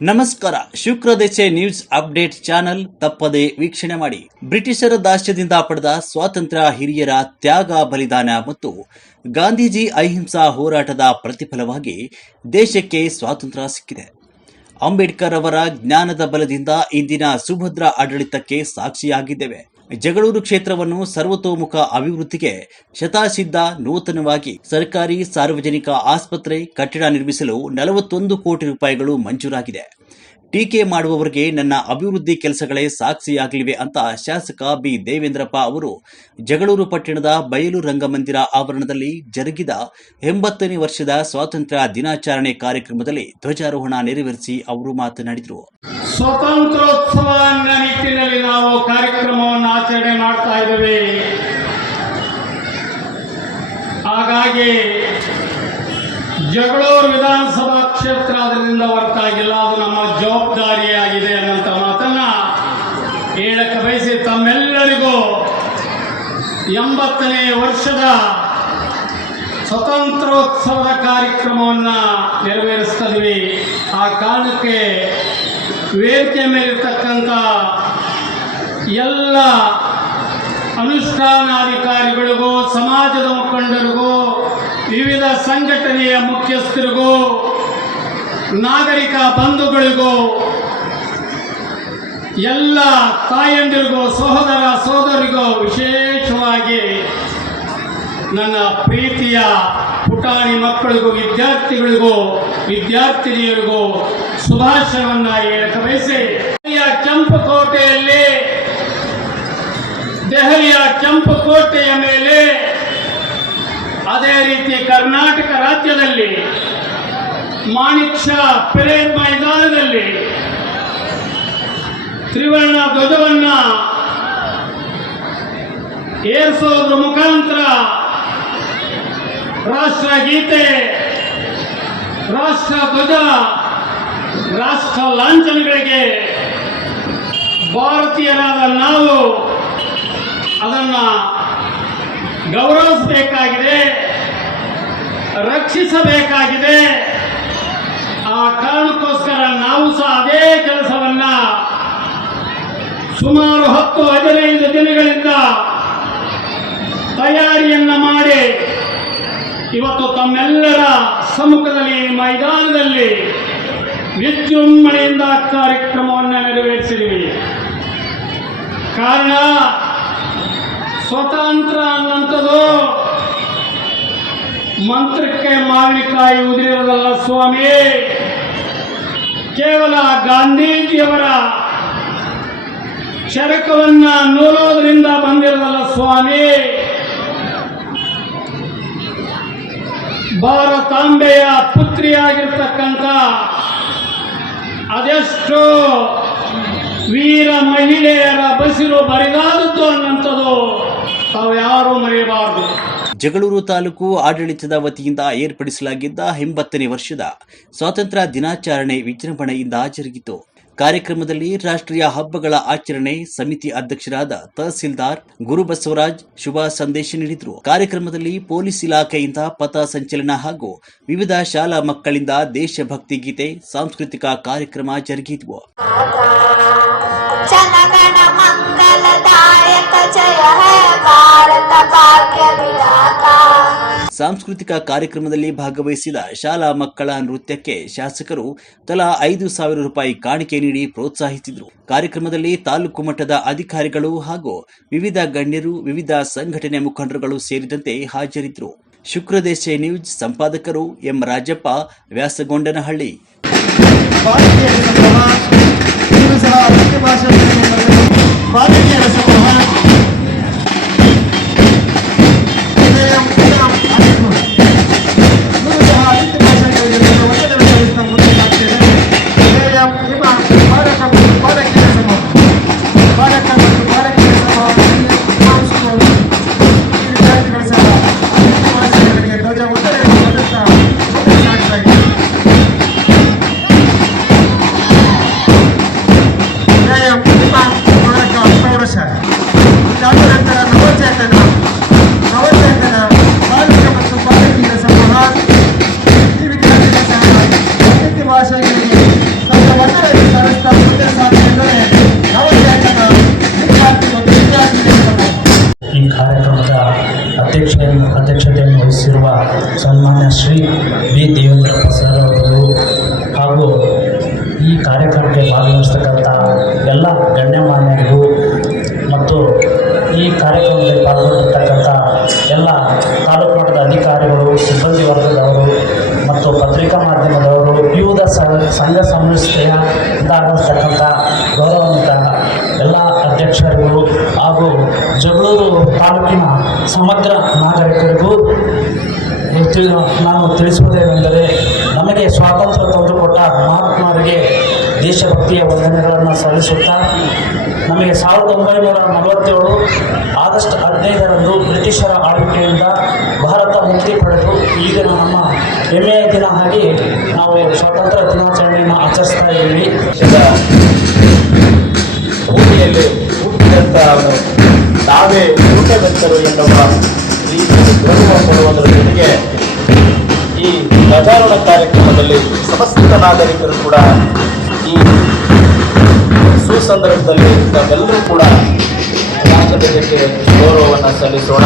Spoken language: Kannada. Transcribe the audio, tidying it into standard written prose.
ನಮಸ್ಕಾರ. ಶುಕ್ರದೇಶೆ ನ್ಯೂಸ್ ಅಪ್ಡೇಟ್ ಚಾನೆಲ್ ತಪ್ಪದೆ ವೀಕ್ಷಣೆ ಮಾಡಿ. ಬ್ರಿಟಿಷರ ದಾಸ್ಯದಿಂದ ಪಡೆದ ಸ್ವಾತಂತ್ರ್ಯ, ಹಿರಿಯರ ತ್ಯಾಗ ಬಲಿದಾನ ಮತ್ತು ಗಾಂಧೀಜಿ ಅಹಿಂಸಾ ಹೋರಾಟದ ಪ್ರತಿಫಲವಾಗಿ ದೇಶಕ್ಕೆ ಸ್ವಾತಂತ್ರ್ಯ ಸಿಕ್ಕಿದೆ. ಅಂಬೇಡ್ಕರ್ ಅವರ ಜ್ಞಾನದ ಬಲದಿಂದ ಇಂದಿನ ಸುಭದ್ರ ಆಡಳಿತಕ್ಕೆ ಸಾಕ್ಷಿಯಾಗಿದ್ದೇವೆ. ಜಗಳೂರು ಕ್ಷೇತ್ರವನ್ನು ಸರ್ವತೋಮುಖ ಅಭಿವೃದ್ಧಿಗೆ ಶತಸಿದ್ಧ. ನೂತನವಾಗಿ ಸರ್ಕಾರಿ ಸಾರ್ವಜನಿಕ ಆಸ್ಪತ್ರೆ ಕಟ್ಟಡ ನಿರ್ಮಿಸಲು 41 ಕೋಟಿ ರೂಪಾಯಿಗಳು ಮಂಜೂರಾಗಿದೆ. ಟೀಕೆ ಮಾಡುವವರಿಗೆ ನನ್ನ ಅಭಿವೃದ್ಧಿ ಕೆಲಸಗಳೇ ಸಾಕ್ಷಿಯಾಗಲಿವೆ ಅಂತ ಶಾಸಕ ಬಿ ದೇವೇಂದ್ರಪ್ಪ ಅವರು ಜಗಳೂರು ಪಟ್ಟಣದ ಬಯಲು ರಂಗಮಂದಿರ ಆವರಣದಲ್ಲಿ ಜರುಗಿದ 80ನೇ ವರ್ಷದ ಸ್ವಾತಂತ್ರ್ಯ ದಿನಾಚರಣೆ ಕಾರ್ಯಕ್ರಮದಲ್ಲಿ ಧ್ವಜಾರೋಹಣ ನೆರವೇರಿಸಿ ಅವರು ಮಾತನಾಡಿದರು. ಸ್ವಾತಂತ್ರ್ಯೋತ್ಸವ ನಿಟ್ಟಿನಲ್ಲಿ ನಾವು ಕಾರ್ಯಕ್ರಮವನ್ನು ಆಚರಣೆ ಮಾಡ್ತಾ ಇದ್ದೇವೆ. ಹಾಗಾಗಿ ಜಗಳೂರು ವಿಧಾನಸಭಾ ಕ್ಷೇತ್ರ ಅದರಿಂದ ಹೊರತಾಗಿಲ್ಲ, ಅದು ನಮ್ಮ ಜವಾಬ್ದಾರಿಯಾಗಿದೆ ಅನ್ನುವಂಥ ಮಾತನ್ನ ಹೇಳಕ್ಕೆ ಬಯಸಿ ತಮ್ಮೆಲ್ಲರಿಗೂ 80ನೇ ವರ್ಷದ ಸ್ವಾತಂತ್ರ್ಯೋತ್ಸವದ ಕಾರ್ಯಕ್ರಮವನ್ನು ನೆರವೇರಿಸ್ತಿದ್ವಿ. ಆ ಕಾರಣಕ್ಕೆ ವೇದಿಕೆ ಮೇಲಿರ್ತಕ್ಕಂಥ ಎಲ್ಲ ಅನುಷ್ಠಾನಾಧಿಕಾರಿಗಳಿಗೂ, ಸಮಾಜದ ಮುಖಂಡರಿಗೂ, ವಿವಿಧ ಸಂಘಟನೆಯ ಮುಖ್ಯಸ್ಥರಿಗೂ, ನಾಗರಿಕ ಬಂಧುಗಳಿಗೂ, ಎಲ್ಲ ತಾಯಂದಿರಿಗೂ, ಸಹೋದರ ಸಹೋದರಿಗೂ, ವಿಶೇಷವಾಗಿ ನನ್ನ ಪ್ರೀತಿಯ ಪುಟಾಣಿ ಮಕ್ಕಳಿಗೂ, ವಿದ್ಯಾರ್ಥಿಗಳಿಗೂ, ವಿದ್ಯಾರ್ಥಿನಿಯರಿಗೂ ಶುಭಾಶಯವನ್ನು ಹೇಳಕ್ಕೆ ಬಯಸಿ, ದೆಹಲಿಯ ಕೆಂಪುಕೋಟೆಯ ಮೇಲೆ, ಅದೇ ರೀತಿ ಕರ್ನಾಟಕ ರಾಜ್ಯದಲ್ಲಿ ಮಾಣಿಕ್ ಷಾ ಪರೇಡ್ ಮೈದಾನದಲ್ಲಿ ತ್ರಿವರ್ಣ ಧ್ವಜವನ್ನ ಏರಿಸೋದ್ರ ಮುಖಾಂತರ ರಾಷ್ಟ್ರಗೀತೆ, ರಾಷ್ಟ್ರ ಧ್ವಜ, ರಾಷ್ಟ್ರ ಲಾಂಛನಗಳಿಗೆ ಭಾರತೀಯರಾದ ನಾವು ಅದನ್ನು ಗೌರವಿಸಬೇಕಾಗಿದೆ, ರಕ್ಷಿಸಬೇಕಾಗಿದೆ. ಆ ಕಾರಣಕ್ಕೋಸ್ಕರ ನಾವು ಸಹ ಅದೇ ಕೆಲಸವನ್ನ ಸುಮಾರು 10-15 ದಿನಗಳಿಂದ ತಯಾರಿಯನ್ನ ಮಾಡಿ ಇವತ್ತು ತಮ್ಮೆಲ್ಲರ ಸಮ್ಮುಖದಲ್ಲಿ ಮೈದಾನದಲ್ಲಿ ವಿಜೃಂಭಣೆಯಿಂದ ಕಾರ್ಯಕ್ರಮವನ್ನು ನೆರವೇರಿಸಿದ್ವಿ. ಕಾರಣ ಸ್ವಾತಂತ್ರ್ಯ ಅನ್ನುವಂಥದ್ದು ಮಂತ್ರಕ್ಕೆ ಮಾವಿನಕಾಯಿ ಉದುರಿರೋದಲ್ಲ ಸ್ವಾಮಿ, ಕೇವಲ ಗಾಂಧೀಜಿಯವರ ಚರಕವನ್ನ ನೂಲೋದ್ರಿಂದ ಬಂದಿರೋದಲ್ಲ ಸ್ವಾಮಿ, ಭಾರತಾಂಬೆಯ ಪುತ್ರಿಯಾಗಿರ್ತಕ್ಕಂಥ ಅದೆಷ್ಟೋ ವೀರ ಮಹಿಳೆಯರ ಬಸಿರು ಬರಿದಾದದ್ದು ಅನ್ನುವಂಥದ್ದು ತಾವು ಯಾರೂ ಮರೆಯಬಾರದು. ಜಗಳೂರು ತಾಲೂಕು ಆಡಳಿತದ ವತಿಯಿಂದ ಏರ್ಪಡಿಸಲಾಗಿದ್ದ 80ನೇ ವರ್ಷದ ಸ್ವಾತಂತ್ರ್ಯ ದಿನಾಚರಣೆ ವಿಜೃಂಭಣೆಯಿಂದ ಜರುಗಿತು. ಕಾರ್ಯಕ್ರಮದಲ್ಲಿ ರಾಷ್ಟ್ರೀಯ ಹಬ್ಬಗಳ ಆಚರಣೆ ಸಮಿತಿ ಅಧ್ಯಕ್ಷರಾದ ತಹಸೀಲ್ದಾರ್ ಗುರುಬಸವರಾಜ್ ಶುಭ ಸಂದೇಶ ನೀಡಿದರು. ಕಾರ್ಯಕ್ರಮದಲ್ಲಿ ಪೊಲೀಸ್ ಇಲಾಖೆಯಿಂದ ಪಥ ಸಂಚಲನ ಹಾಗೂ ವಿವಿಧ ಶಾಲಾ ಮಕ್ಕಳಿಂದ ದೇಶಭಕ್ತಿ ಗೀತೆ, ಸಾಂಸ್ಕೃತಿಕ ಕಾರ್ಯಕ್ರಮ ಜರುಗಿದವು. ಸಾಂಸ್ಕೃತಿಕ ಕಾರ್ಯಕ್ರಮದಲ್ಲಿ ಭಾಗವಹಿಸಿದ ಶಾಲಾ ಮಕ್ಕಳ ನೃತ್ಯಕ್ಕೆ ಶಾಸಕರು ತಲಾ 5,000 ರೂಪಾಯಿ ಕಾಣಿಕೆ ನೀಡಿ ಪ್ರೋತ್ಸಾಹಿಸಿದರು. ಕಾರ್ಯಕ್ರಮದಲ್ಲಿ ತಾಲೂಕು ಮಟ್ಟದ ಅಧಿಕಾರಿಗಳು ಹಾಗೂ ವಿವಿಧ ಗಣ್ಯರು, ವಿವಿಧ ಸಂಘಟನೆ ಮುಖಂಡರುಗಳು ಸೇರಿದಂತೆ ಹಾಜರಿದ್ದರು. ಶುಕ್ರದೇಶೆ ನ್ಯೂಸ್ ಸಂಪಾದಕರು ಎಂ ರಾಜಪ್ಪ, ವ್ಯಾಸಗೊಂಡನಹಳ್ಳಿ. Saya ಈ ಕಾರ್ಯಕ್ರಮಕ್ಕೆ ಭಾಗವಹಿಸ್ತಕ್ಕಂಥ ಎಲ್ಲ ಗಣ್ಯಮಾನ್ಯರಿಗೂ ಮತ್ತು ಈ ಕಾರ್ಯಕ್ರಮದಲ್ಲಿ ಪಾಲ್ಗೊಂಡಿರ್ತಕ್ಕಂಥ ಎಲ್ಲ ತಾಲೂಕು ಮಟ್ಟದ ಅಧಿಕಾರಿಗಳು, ಸಿಬ್ಬಂದಿ ವರ್ಗದವರು ಮತ್ತು ಪತ್ರಿಕಾ ಮಾಧ್ಯಮದವರು, ವಿವಿಧ ಸಂಘ ಸಂಸ್ಥೆಯಿಂದ ಆಗತಕ್ಕಂಥ ಗೌರವಾನ್ವಿತ ಎಲ್ಲ ಅಧ್ಯಕ್ಷರುಗಳು ಹಾಗೂ ಜಗಳೂರು ತಾಲೂಕಿನ ಸಮಗ್ರ ನಾಗರಿಕರಿಗೂ ನಾನು ತಿಳಿಸುವುದೇನೆಂದರೆ, ನಮಗೆ ಸ್ವಾತಂತ್ರ್ಯ ತಂದುಕೊಟ್ಟ ಮಹಾತ್ಮರಿಗೆ ದೇಶಭಕ್ತಿಯ ವಂದನೆಗಳನ್ನು ಸಲ್ಲಿಸುತ್ತಾ, ನಮಗೆ 1947 ಆಗಸ್ಟ್ 15ರಂದು ಬ್ರಿಟಿಷರ ಆಳ್ವಿಕೆಯಿಂದ ಭಾರತ ಮುಕ್ತಿ ಪಡೆದು ಈ ದಿನ ನಮ್ಮ ಹೆಮ್ಮೆಯ ದಿನ ಆಗಿ ನಾವು ಸ್ವಾತಂತ್ರ್ಯ ದಿನಾಚರಣೆಯನ್ನು ಆಚರಿಸ್ತಾ ಇದ್ದೀವಿ. ಭೂಮಿಯಲ್ಲಿ ಹುಟ್ಟಿದಂತಹವನು ನಾವೇ ಊಟವೆತ್ತರು ಎನ್ನುವ ರೀತಿಯಲ್ಲಿ ಗೌರವ ಕೊಡುವುದರ ಜೊತೆಗೆ ಈ ಧ್ವಜಾರೋಹಣ ಕಾರ್ಯಕ್ರಮದಲ್ಲಿ ಸಮಸ್ತ ನಾಗರಿಕರು ಕೂಡ ಈ ಸುಸಂದರ್ಭದಲ್ಲಿ ನಾವೆಲ್ಲರೂ ಕೂಡ ರಾಷ್ಟ್ರಧ್ವಜಕ್ಕೆ ಗೌರವವನ್ನು ಸಲ್ಲಿಸೋಣ.